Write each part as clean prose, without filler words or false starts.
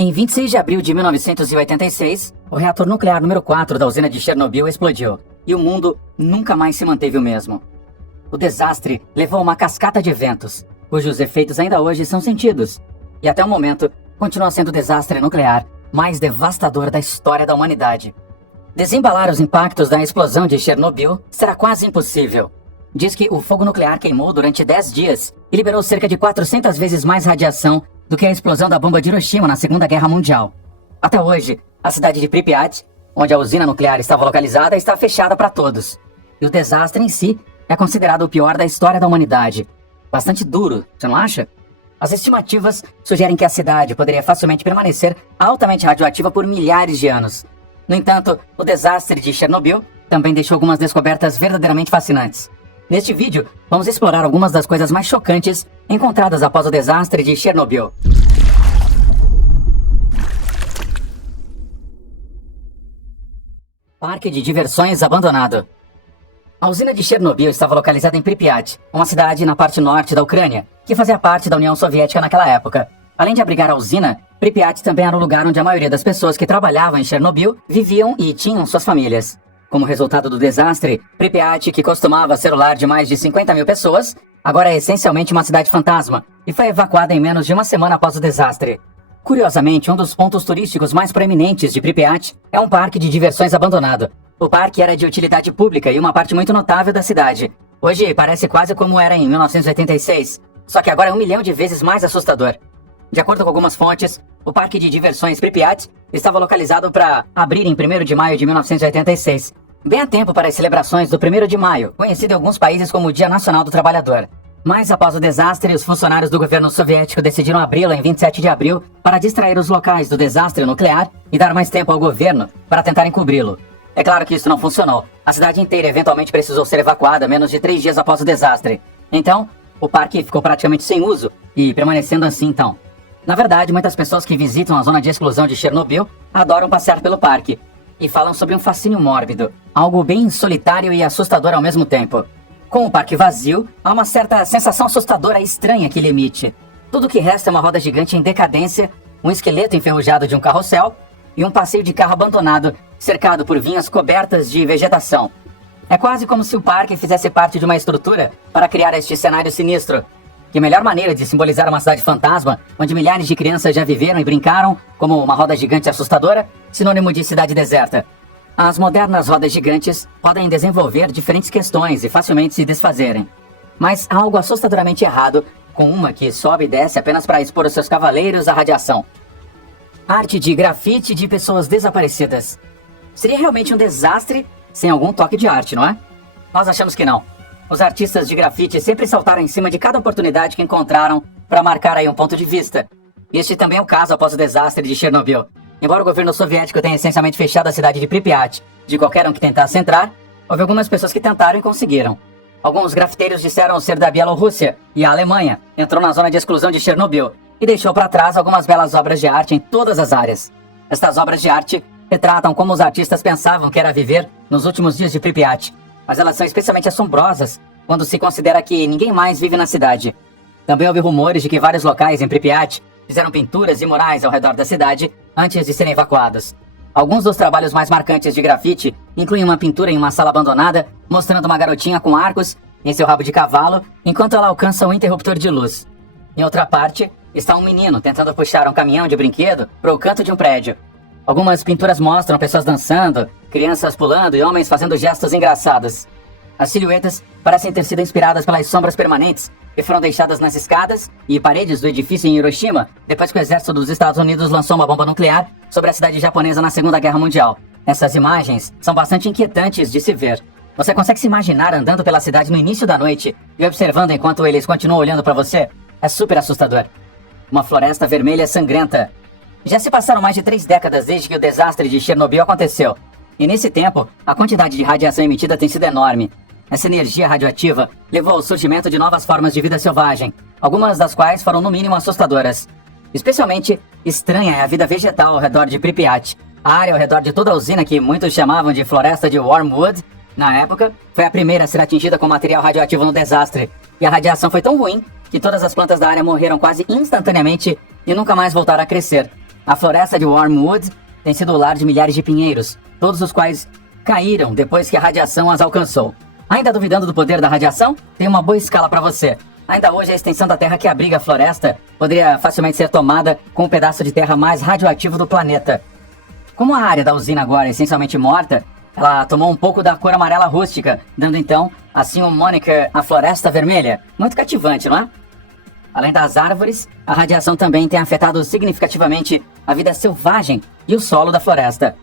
Em 26 de abril de 1986, o reator nuclear número 4 da usina de Chernobyl explodiu, e o mundo nunca mais se manteve o mesmo. O desastre levou a uma cascata de eventos, cujos efeitos ainda hoje são sentidos, e até o momento continua sendo o desastre nuclear mais devastador da história da humanidade. Desembalar os impactos da explosão de Chernobyl será quase impossível. Diz que o fogo nuclear queimou durante 10 dias e liberou cerca de 400 vezes mais radiação do que a explosão da bomba de Hiroshima na Segunda Guerra Mundial. Até hoje, a cidade de Pripyat, onde a usina nuclear estava localizada, está fechada para todos. E o desastre em si é considerado o pior da história da humanidade. Bastante duro, você não acha? As estimativas sugerem que a cidade poderia facilmente permanecer altamente radioativa por milhares de anos. No entanto, o desastre de Chernobyl também deixou algumas descobertas verdadeiramente fascinantes. Neste vídeo, vamos explorar algumas das coisas mais chocantes encontradas após o desastre de Chernobyl. Parque de diversões abandonado. A usina de Chernobyl estava localizada em Pripyat, uma cidade na parte norte da Ucrânia, que fazia parte da União Soviética naquela época. Além de abrigar a usina, Pripyat também era o lugar onde a maioria das pessoas que trabalhavam em Chernobyl viviam e tinham suas famílias. Como resultado do desastre, Pripyat, que costumava ser o lar de mais de 50 mil pessoas, agora é essencialmente uma cidade fantasma e foi evacuada em menos de uma semana após o desastre. Curiosamente, um dos pontos turísticos mais proeminentes de Pripyat é um parque de diversões abandonado. O parque era de utilidade pública e uma parte muito notável da cidade. Hoje parece quase como era em 1986, só que agora é 1 milhão de vezes mais assustador. De acordo com algumas fontes, o parque de diversões Pripyat estava localizado para abrir em 1º de maio de 1986, bem a tempo para as celebrações do 1º de maio, conhecido em alguns países como o Dia Nacional do Trabalhador. Mas após o desastre, os funcionários do governo soviético decidiram abri-la em 27 de abril para distrair os locais do desastre nuclear e dar mais tempo ao governo para tentar encobri-lo. É claro que isso não funcionou. A cidade inteira eventualmente precisou ser evacuada menos de 3 dias após o desastre. Então, o parque ficou praticamente sem uso e permanecendo assim então. Na verdade, muitas pessoas que visitam a zona de exclusão de Chernobyl adoram passear pelo parque e falam sobre um fascínio mórbido, algo bem solitário e assustador ao mesmo tempo. Com o parque vazio, há uma certa sensação assustadora e estranha que ele emite. Tudo o que resta é uma roda gigante em decadência, um esqueleto enferrujado de um carrossel e um passeio de carro abandonado, cercado por vinhas cobertas de vegetação. É quase como se o parque fizesse parte de uma estrutura para criar este cenário sinistro. Que melhor maneira de simbolizar uma cidade fantasma, onde milhares de crianças já viveram e brincaram, como uma roda gigante assustadora, sinônimo de cidade deserta. As modernas rodas gigantes podem desenvolver diferentes questões e facilmente se desfazerem. Mas há algo assustadoramente errado com uma que sobe e desce apenas para expor os seus cavaleiros à radiação. Arte de grafite de pessoas desaparecidas. Seria realmente um desastre sem algum toque de arte, não é? Nós achamos que não. Os artistas de grafite sempre saltaram em cima de cada oportunidade que encontraram para marcar aí um ponto de vista. Este também é o caso após o desastre de Chernobyl. Embora o governo soviético tenha essencialmente fechado a cidade de Pripyat de qualquer um que tentasse entrar, houve algumas pessoas que tentaram e conseguiram. Alguns grafiteiros disseram ser da Bielorrússia e a Alemanha entrou na zona de exclusão de Chernobyl e deixou para trás algumas belas obras de arte em todas as áreas. Estas obras de arte retratam como os artistas pensavam que era viver nos últimos dias de Pripyat, mas elas são especialmente assombrosas quando se considera que ninguém mais vive na cidade. Também houve rumores de que vários locais em Pripyat fizeram pinturas e murais ao redor da cidade antes de serem evacuados. Alguns dos trabalhos mais marcantes de grafite incluem uma pintura em uma sala abandonada mostrando uma garotinha com arcos em seu rabo de cavalo enquanto ela alcança um interruptor de luz. Em outra parte, está um menino tentando puxar um caminhão de brinquedo para o canto de um prédio. Algumas pinturas mostram pessoas dançando, crianças pulando e homens fazendo gestos engraçados. As silhuetas parecem ter sido inspiradas pelas sombras permanentes que foram deixadas nas escadas e paredes do edifício em Hiroshima depois que o exército dos Estados Unidos lançou uma bomba nuclear sobre a cidade japonesa na Segunda Guerra Mundial. Essas imagens são bastante inquietantes de se ver. Você consegue se imaginar andando pela cidade no início da noite e observando enquanto eles continuam olhando para você? É super assustador. Uma floresta vermelha sangrenta. Já se passaram mais de 3 décadas desde que o desastre de Chernobyl aconteceu. E nesse tempo, a quantidade de radiação emitida tem sido enorme. Essa energia radioativa levou ao surgimento de novas formas de vida selvagem, algumas das quais foram no mínimo assustadoras. Especialmente estranha é a vida vegetal ao redor de Pripyat. A área ao redor de toda a usina, que muitos chamavam de floresta de Wormwood, na época, foi a primeira a ser atingida com material radioativo no desastre. E a radiação foi tão ruim que todas as plantas da área morreram quase instantaneamente e nunca mais voltaram a crescer. A floresta de Wormwood tem sido o lar de milhares de pinheiros, todos os quais caíram depois que a radiação as alcançou. Ainda duvidando do poder da radiação? Tem uma boa escala para você. Ainda hoje, a extensão da terra que abriga a floresta poderia facilmente ser tomada com o pedaço de terra mais radioativo do planeta. Como a área da usina agora é essencialmente morta, ela tomou um pouco da cor amarela rústica, dando então, assim, o moniker a Floresta Vermelha. Muito cativante, não é? Além das árvores, a radiação também tem afetado significativamente a vida selvagem e o solo da floresta.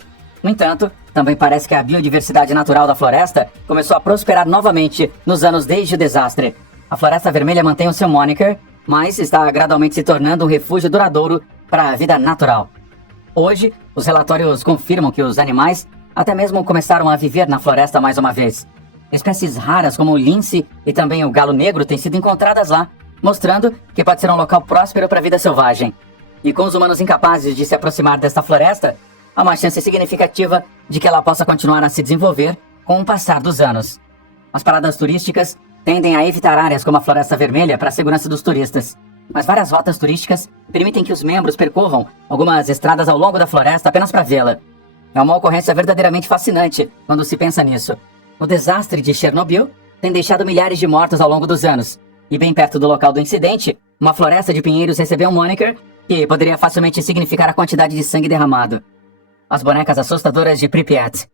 No entanto, também parece que a biodiversidade natural da floresta começou a prosperar novamente nos anos desde o desastre. A Floresta Vermelha mantém o seu moniker, mas está gradualmente se tornando um refúgio duradouro para a vida natural. Hoje, os relatórios confirmam que os animais até mesmo começaram a viver na floresta mais uma vez. Espécies raras como o lince e também o galo negro têm sido encontradas lá, mostrando que pode ser um local próspero para a vida selvagem. E com os humanos incapazes de se aproximar desta floresta, há uma chance significativa de que ela possa continuar a se desenvolver com o passar dos anos. As paradas turísticas tendem a evitar áreas como a Floresta Vermelha para a segurança dos turistas, mas várias rotas turísticas permitem que os membros percorram algumas estradas ao longo da floresta apenas para vê-la. É uma ocorrência verdadeiramente fascinante quando se pensa nisso. O desastre de Chernobyl tem deixado milhares de mortos ao longo dos anos, e bem perto do local do incidente, uma floresta de pinheiros recebeu um moniker que poderia facilmente significar a quantidade de sangue derramado. As bonecas assustadoras de Pripyat.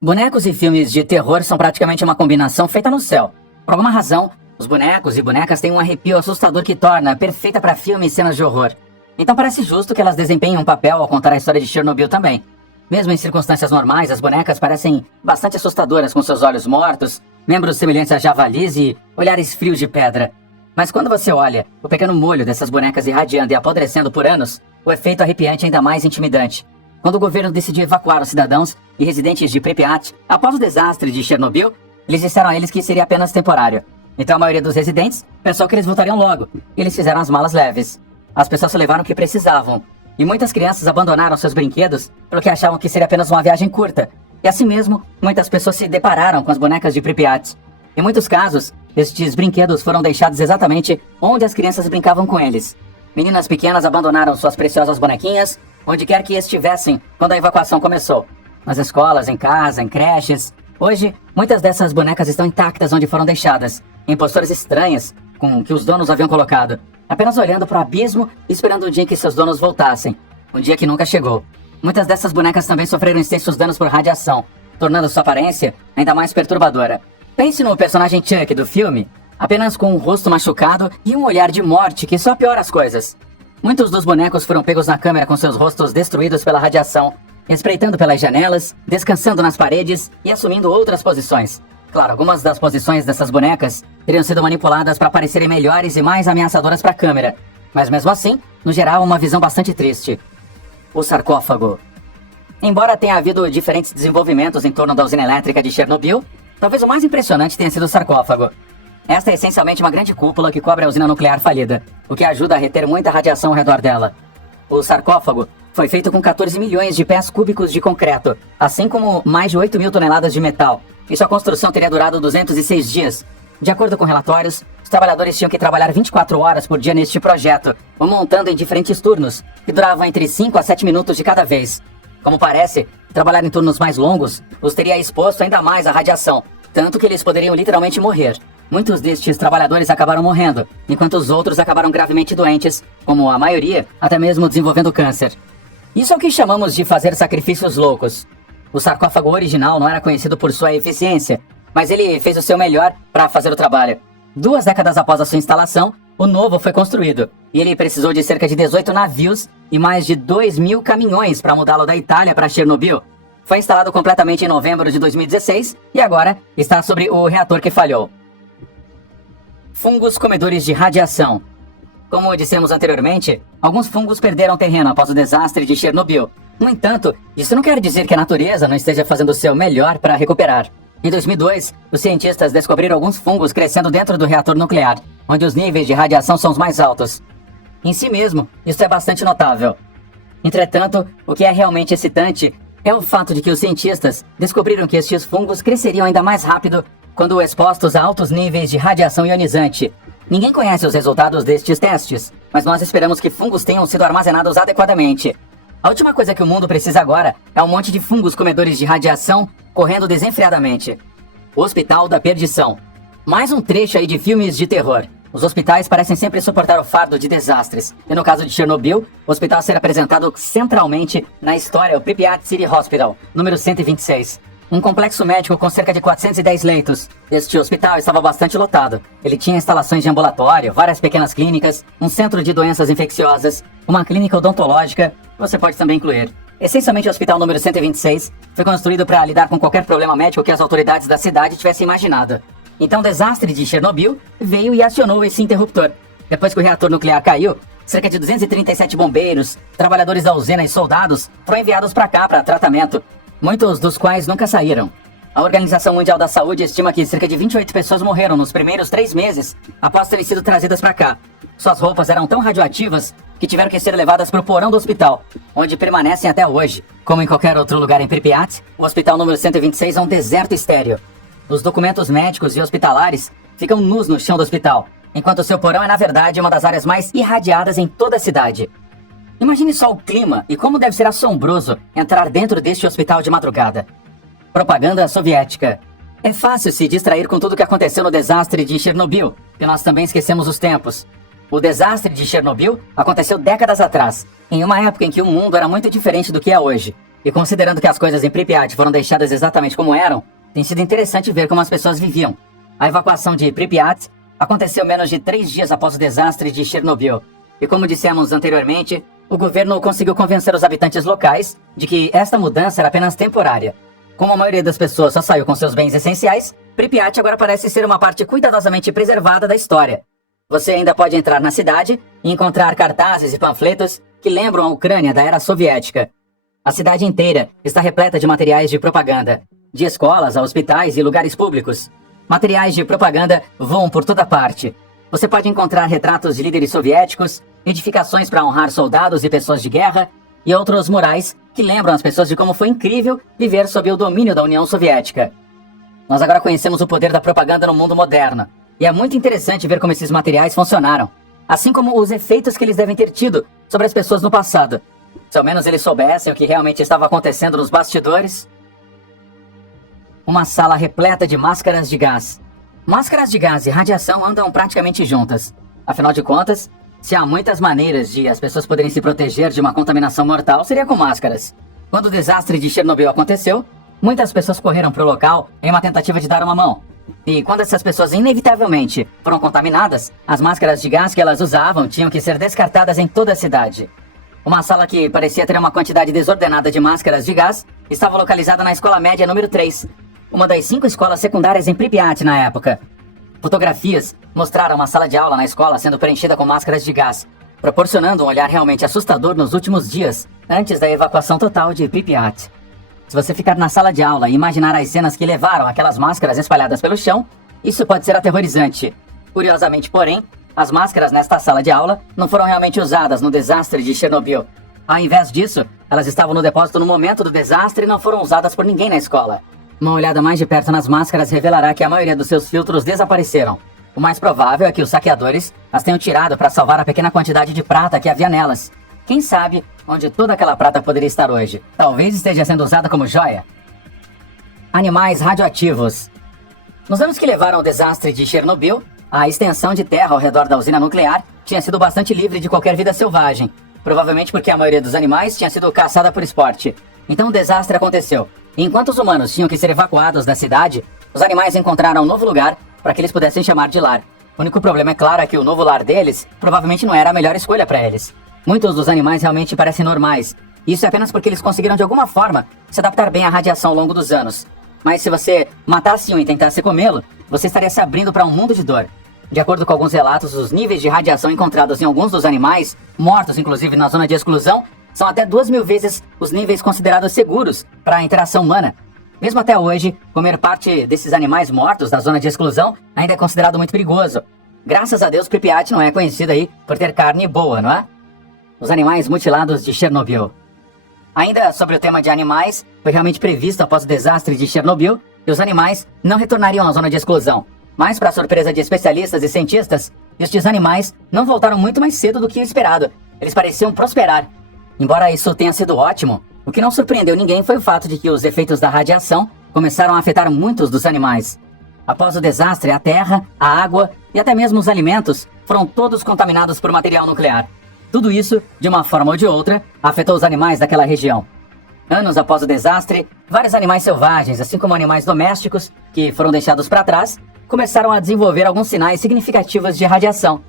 Bonecos e filmes de terror são praticamente uma combinação feita no céu. Por alguma razão, os bonecos e bonecas têm um arrepio assustador que torna perfeita para filmes e cenas de horror. Então parece justo que elas desempenhem um papel ao contar a história de Chernobyl também. Mesmo em circunstâncias normais, as bonecas parecem bastante assustadoras com seus olhos mortos, membros semelhantes a javalis e olhares frios de pedra. Mas quando você olha o pequeno molho dessas bonecas irradiando e apodrecendo por anos, o efeito arrepiante é ainda mais intimidante. Quando o governo decidiu evacuar os cidadãos e residentes de Pripyat após o desastre de Chernobyl, eles disseram a eles que seria apenas temporário. Então a maioria dos residentes pensou que eles voltariam logo, e eles fizeram as malas leves. As pessoas só levaram o que precisavam, e muitas crianças abandonaram seus brinquedos pelo que achavam que seria apenas uma viagem curta. E assim mesmo, muitas pessoas se depararam com as bonecas de Pripyat. Em muitos casos, estes brinquedos foram deixados exatamente onde as crianças brincavam com eles. Meninas pequenas abandonaram suas preciosas bonequinhas onde quer que estivessem quando a evacuação começou. Nas escolas, em casa, em creches. Hoje, muitas dessas bonecas estão intactas onde foram deixadas, em posturas estranhas com que os donos haviam colocado, apenas olhando para o abismo e esperando o dia em que seus donos voltassem, um dia que nunca chegou. Muitas dessas bonecas também sofreram extensos danos por radiação, tornando sua aparência ainda mais perturbadora. Pense no personagem Chuck do filme, apenas com um rosto machucado e um olhar de morte que só piora as coisas. Muitos dos bonecos foram pegos na câmera com seus rostos destruídos pela radiação, espreitando pelas janelas, descansando nas paredes e assumindo outras posições. Claro, algumas das posições dessas bonecas teriam sido manipuladas para parecerem melhores e mais ameaçadoras para a câmera, mas mesmo assim, no geral, uma visão bastante triste. O sarcófago. Embora tenha havido diferentes desenvolvimentos em torno da usina elétrica de Chernobyl, talvez o mais impressionante tenha sido o sarcófago. Esta é essencialmente uma grande cúpula que cobre a usina nuclear falida, o que ajuda a reter muita radiação ao redor dela. O sarcófago foi feito com 14 milhões de pés cúbicos de concreto, assim como mais de 8 mil toneladas de metal, e sua construção teria durado 206 dias. De acordo com relatórios, os trabalhadores tinham que trabalhar 24 horas por dia neste projeto, o montando em diferentes turnos, que duravam entre 5 a 7 minutos de cada vez. Como parece, trabalhar em turnos mais longos os teria exposto ainda mais à radiação, tanto que eles poderiam literalmente morrer. Muitos destes trabalhadores acabaram morrendo, enquanto os outros acabaram gravemente doentes, como a maioria, até mesmo desenvolvendo câncer. Isso é o que chamamos de fazer sacrifícios loucos. O sarcófago original não era conhecido por sua eficiência, mas ele fez o seu melhor para fazer o trabalho. 2 décadas após a sua instalação, o novo foi construído, e ele precisou de cerca de 18 navios e mais de 2.000 caminhões para mudá-lo da Itália para Chernobyl. Foi instalado completamente em novembro de 2016 e agora está sobre o reator que falhou. Fungos comedores de radiação. Como dissemos anteriormente, alguns fungos perderam terreno após o desastre de Chernobyl. No entanto, isso não quer dizer que a natureza não esteja fazendo o seu melhor para recuperar. Em 2002, os cientistas descobriram alguns fungos crescendo dentro do reator nuclear, onde os níveis de radiação são os mais altos. Em si mesmo, isso é bastante notável. Entretanto, o que é realmente excitante é o fato de que os cientistas descobriram que estes fungos cresceriam ainda mais rápido quando expostos a altos níveis de radiação ionizante. Ninguém conhece os resultados destes testes, mas nós esperamos que fungos tenham sido armazenados adequadamente. A última coisa que o mundo precisa agora é um monte de fungos comedores de radiação correndo desenfreadamente. O Hospital da Perdição. Mais um trecho aí de filmes de terror. Os hospitais parecem sempre suportar o fardo de desastres. E no caso de Chernobyl, o hospital será apresentado centralmente na história, o Pripyat City Hospital, número 126. Um complexo médico com cerca de 410 leitos. Este hospital estava bastante lotado. Ele tinha instalações de ambulatório, várias pequenas clínicas, um centro de doenças infecciosas, uma clínica odontológica, você pode também incluir. Essencialmente, o hospital número 126 foi construído para lidar com qualquer problema médico que as autoridades da cidade tivessem imaginado. Então o desastre de Chernobyl veio e acionou esse interruptor. Depois que o reator nuclear caiu, cerca de 237 bombeiros, trabalhadores da usina e soldados foram enviados para cá para tratamento, muitos dos quais nunca saíram. A Organização Mundial da Saúde estima que cerca de 28 pessoas morreram nos primeiros 3 meses após terem sido trazidas para cá. Suas roupas eram tão radioativas que tiveram que ser levadas para o porão do hospital, onde permanecem até hoje. Como em qualquer outro lugar em Pripyat, o hospital número 126 é um deserto estéril. Os documentos médicos e hospitalares ficam nus no chão do hospital, enquanto seu porão é, na verdade, uma das áreas mais irradiadas em toda a cidade. Imagine só o clima e como deve ser assombroso entrar dentro deste hospital de madrugada. Propaganda soviética. É fácil se distrair com tudo o que aconteceu no desastre de Chernobyl, que nós também esquecemos os tempos. O desastre de Chernobyl aconteceu décadas atrás, em uma época em que o mundo era muito diferente do que é hoje. E considerando que as coisas em Pripyat foram deixadas exatamente como eram, tem sido interessante ver como as pessoas viviam. A evacuação de Pripyat aconteceu menos de 3 dias após o desastre de Chernobyl. E como dissemos anteriormente, o governo conseguiu convencer os habitantes locais de que esta mudança era apenas temporária. Como a maioria das pessoas só saiu com seus bens essenciais, Pripyat agora parece ser uma parte cuidadosamente preservada da história. Você ainda pode entrar na cidade e encontrar cartazes e panfletos que lembram a Ucrânia da era soviética. A cidade inteira está repleta de materiais de propaganda, de escolas a hospitais e lugares públicos. Materiais de propaganda voam por toda parte. Você pode encontrar retratos de líderes soviéticos, edificações para honrar soldados e pessoas de guerra, e outros murais que lembram as pessoas de como foi incrível viver sob o domínio da União Soviética. Nós agora conhecemos o poder da propaganda no mundo moderno, e é muito interessante ver como esses materiais funcionaram, assim como os efeitos que eles devem ter tido sobre as pessoas no passado. Se ao menos eles soubessem o que realmente estava acontecendo nos bastidores. Uma sala repleta de máscaras de gás. Máscaras de gás e radiação andam praticamente juntas. Afinal de contas, se há muitas maneiras de as pessoas poderem se proteger de uma contaminação mortal, seria com máscaras. Quando o desastre de Chernobyl aconteceu, muitas pessoas correram para o local em uma tentativa de dar uma mão. E quando essas pessoas inevitavelmente foram contaminadas, as máscaras de gás que elas usavam tinham que ser descartadas em toda a cidade. Uma sala que parecia ter uma quantidade desordenada de máscaras de gás estava localizada na escola média número 3, uma das 5 escolas secundárias em Pripyat na época. Fotografias mostraram uma sala de aula na escola sendo preenchida com máscaras de gás, proporcionando um olhar realmente assustador nos últimos dias, antes da evacuação total de Pripyat. Se você ficar na sala de aula e imaginar as cenas que levaram aquelas máscaras espalhadas pelo chão, isso pode ser aterrorizante. Curiosamente, porém, as máscaras nesta sala de aula não foram realmente usadas no desastre de Chernobyl. Ao invés disso, elas estavam no depósito no momento do desastre e não foram usadas por ninguém na escola. Uma olhada mais de perto nas máscaras revelará que a maioria dos seus filtros desapareceram. O mais provável é que os saqueadores as tenham tirado para salvar a pequena quantidade de prata que havia nelas. Quem sabe onde toda aquela prata poderia estar hoje? Talvez esteja sendo usada como joia. Animais radioativos. Nos anos que levaram ao desastre de Chernobyl, a extensão de terra ao redor da usina nuclear tinha sido bastante livre de qualquer vida selvagem, provavelmente porque a maioria dos animais tinha sido caçada por esporte. Então o desastre aconteceu. E enquanto os humanos tinham que ser evacuados da cidade, os animais encontraram um novo lugar para que eles pudessem chamar de lar. O único problema, é claro, é que o novo lar deles provavelmente não era a melhor escolha para eles. Muitos dos animais realmente parecem normais. Isso é apenas porque eles conseguiram de alguma forma se adaptar bem à radiação ao longo dos anos. Mas se você matasse um e tentasse comê-lo, você estaria se abrindo para um mundo de dor. De acordo com alguns relatos, os níveis de radiação encontrados em alguns dos animais, mortos inclusive na zona de exclusão, são até 2.000 vezes os níveis considerados seguros para a interação humana. Mesmo até hoje, comer parte desses animais mortos da zona de exclusão ainda é considerado muito perigoso. Graças a Deus, Pripyat não é conhecida aí por ter carne boa, não é? Os animais mutilados de Chernobyl. Ainda sobre o tema de animais, foi realmente previsto após o desastre de Chernobyl que os animais não retornariam à zona de exclusão. Mas, para surpresa de especialistas e cientistas, estes animais não voltaram muito mais cedo do que o esperado. Eles pareciam prosperar. Embora isso tenha sido ótimo, o que não surpreendeu ninguém foi o fato de que os efeitos da radiação começaram a afetar muitos dos animais. Após o desastre, a terra, a água e até mesmo os alimentos foram todos contaminados por material nuclear. Tudo isso, de uma forma ou de outra, afetou os animais daquela região. Anos após o desastre, vários animais selvagens, assim como animais domésticos, que foram deixados para trás, começaram a desenvolver alguns sinais significativos de radiação.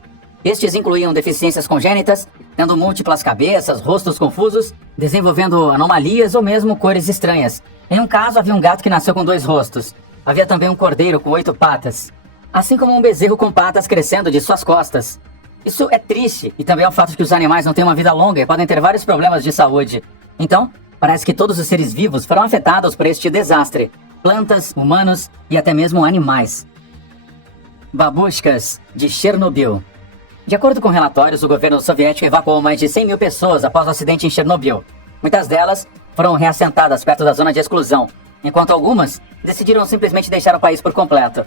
Estes incluíam deficiências congênitas, tendo múltiplas cabeças, rostos confusos, desenvolvendo anomalias ou mesmo cores estranhas. Em um caso, havia um gato que nasceu com 2 rostos. Havia também um cordeiro com 8 patas, assim como um bezerro com patas crescendo de suas costas. Isso é triste, e também é o fato de que os animais não têm uma vida longa e podem ter vários problemas de saúde. Então, parece que todos os seres vivos foram afetados por este desastre. Plantas, humanos e até mesmo animais. Babushkas de Chernobyl. De acordo com relatórios, o governo soviético evacuou mais de 100 mil pessoas após o acidente em Chernobyl. Muitas delas foram reassentadas perto da zona de exclusão, enquanto algumas decidiram simplesmente deixar o país por completo.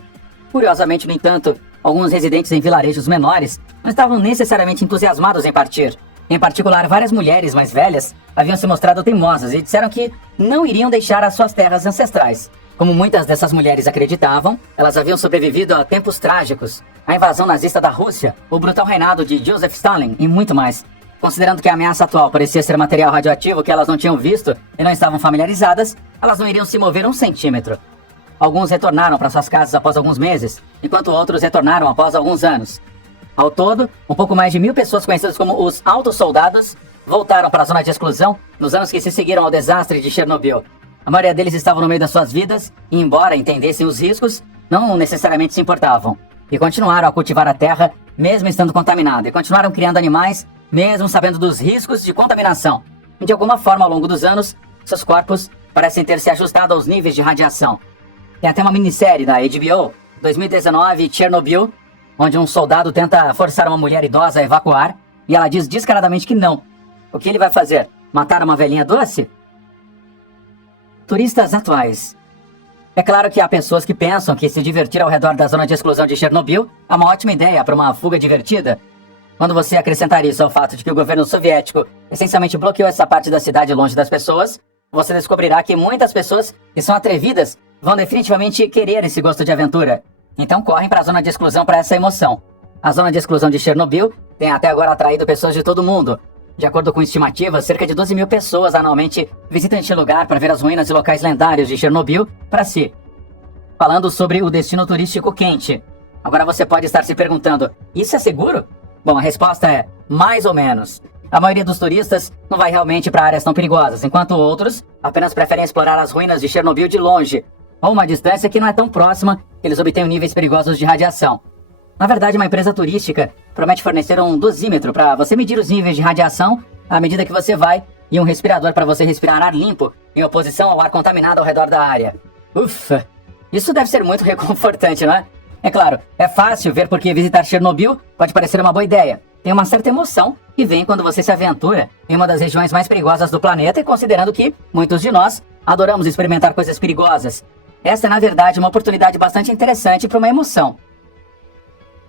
Curiosamente, no entanto, alguns residentes em vilarejos menores não estavam necessariamente entusiasmados em partir. Em particular, várias mulheres mais velhas haviam se mostrado teimosas e disseram que não iriam deixar as suas terras ancestrais. Como muitas dessas mulheres acreditavam, elas haviam sobrevivido a tempos trágicos, a invasão nazista da Rússia, o brutal reinado de Joseph Stalin e muito mais. Considerando que a ameaça atual parecia ser material radioativo que elas não tinham visto e não estavam familiarizadas, elas não iriam se mover 1 centímetro. Alguns retornaram para suas casas após alguns meses, enquanto outros retornaram após alguns anos. Ao todo, um pouco mais de 1.000 pessoas conhecidas como os autossoldados voltaram para a zona de exclusão nos anos que se seguiram ao desastre de Chernobyl. A maioria deles estavam no meio das suas vidas e, embora entendessem os riscos, não necessariamente se importavam. E continuaram a cultivar a terra, mesmo estando contaminada, e continuaram criando animais, mesmo sabendo dos riscos de contaminação. E de alguma forma, ao longo dos anos, seus corpos parecem ter se ajustado aos níveis de radiação. Tem até uma minissérie da HBO, 2019, Chernobyl, onde um soldado tenta forçar uma mulher idosa a evacuar, e ela diz descaradamente que não. O que ele vai fazer? Matar uma velhinha doce? Turistas atuais. É claro que há pessoas que pensam que se divertir ao redor da zona de exclusão de Chernobyl é uma ótima ideia para uma fuga divertida. Quando você acrescentar isso ao fato de que o governo soviético essencialmente bloqueou essa parte da cidade longe das pessoas, você descobrirá que muitas pessoas que são atrevidas vão definitivamente querer esse gosto de aventura. Então correm para a zona de exclusão para essa emoção. A zona de exclusão de Chernobyl tem até agora atraído pessoas de todo o mundo. De acordo com estimativas, cerca de 12 mil pessoas anualmente visitam este lugar para ver as ruínas e locais lendários de Chernobyl para si. Falando sobre o destino turístico quente. Agora você pode estar se perguntando, isso é seguro? Bom, a resposta é mais ou menos. A maioria dos turistas não vai realmente para áreas tão perigosas, enquanto outros apenas preferem explorar as ruínas de Chernobyl de longe, ou uma distância que não é tão próxima que eles obtenham níveis perigosos de radiação. Na verdade, uma empresa turística promete fornecer um dosímetro para você medir os níveis de radiação à medida que você vai e um respirador para você respirar ar limpo em oposição ao ar contaminado ao redor da área. Ufa! Isso deve ser muito reconfortante, não é? É claro, é fácil ver porque visitar Chernobyl pode parecer uma boa ideia. Tem uma certa emoção que vem quando você se aventura em uma das regiões mais perigosas do planeta e considerando que muitos de nós adoramos experimentar coisas perigosas. Esta é, na verdade, uma oportunidade bastante interessante para uma emoção.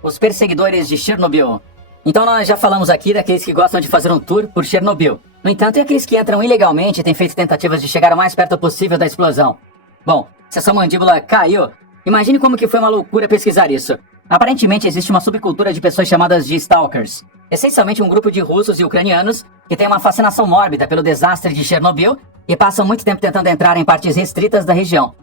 Os perseguidores de Chernobyl. Então nós já falamos aqui daqueles que gostam de fazer um tour por Chernobyl. No entanto, e aqueles que entram ilegalmente e têm feito tentativas de chegar o mais perto possível da explosão? Bom, se a sua mandíbula caiu, imagine como que foi uma loucura pesquisar isso. Aparentemente existe uma subcultura de pessoas chamadas de stalkers. Essencialmente um grupo de russos e ucranianos que tem uma fascinação mórbida pelo desastre de Chernobyl e passam muito tempo tentando entrar em partes restritas da região.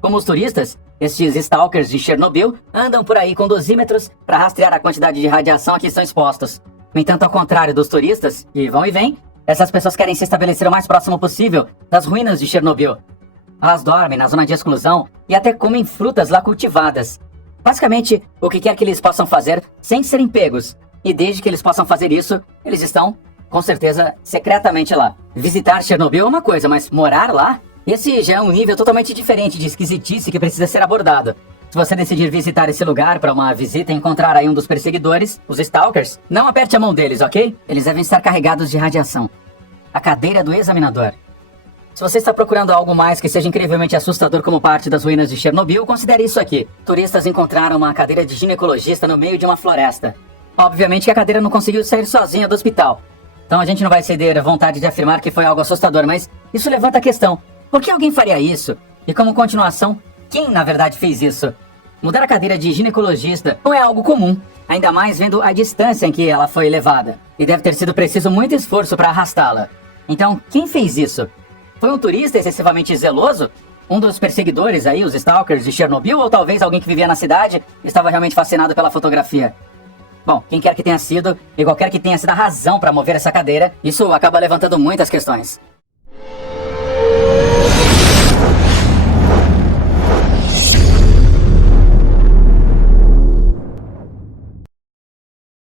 Como os turistas, estes stalkers de Chernobyl andam por aí com dosímetros para rastrear a quantidade de radiação a que estão expostos. No entanto, ao contrário dos turistas, que vão e vêm, essas pessoas querem se estabelecer o mais próximo possível das ruínas de Chernobyl. Elas dormem na zona de exclusão e até comem frutas lá cultivadas. Basicamente, o que quer que eles possam fazer sem serem pegos. E desde que eles possam fazer isso, eles estão, com certeza, secretamente lá. Visitar Chernobyl é uma coisa, mas morar lá? Esse já é um nível totalmente diferente de esquisitice que precisa ser abordado. Se você decidir visitar esse lugar para uma visita e encontrar aí um dos perseguidores, os stalkers, não aperte a mão deles, ok? Eles devem estar carregados de radiação. A cadeira do examinador. Se você está procurando algo mais que seja incrivelmente assustador como parte das ruínas de Chernobyl, considere isso aqui. Turistas encontraram uma cadeira de ginecologista no meio de uma floresta. Obviamente que a cadeira não conseguiu sair sozinha do hospital. Então a gente não vai ceder à vontade de afirmar que foi algo assustador, mas isso levanta a questão. Por que alguém faria isso? E como continuação, quem na verdade fez isso? Mudar a cadeira de ginecologista não é algo comum, ainda mais vendo a distância em que ela foi levada. E deve ter sido preciso muito esforço para arrastá-la. Então, quem fez isso? Foi um turista excessivamente zeloso? Um dos perseguidores aí, os Stalkers de Chernobyl? Ou talvez alguém que vivia na cidade e estava realmente fascinado pela fotografia? Bom, quem quer que tenha sido, e qualquer que tenha sido a razão para mover essa cadeira, isso acaba levantando muitas questões.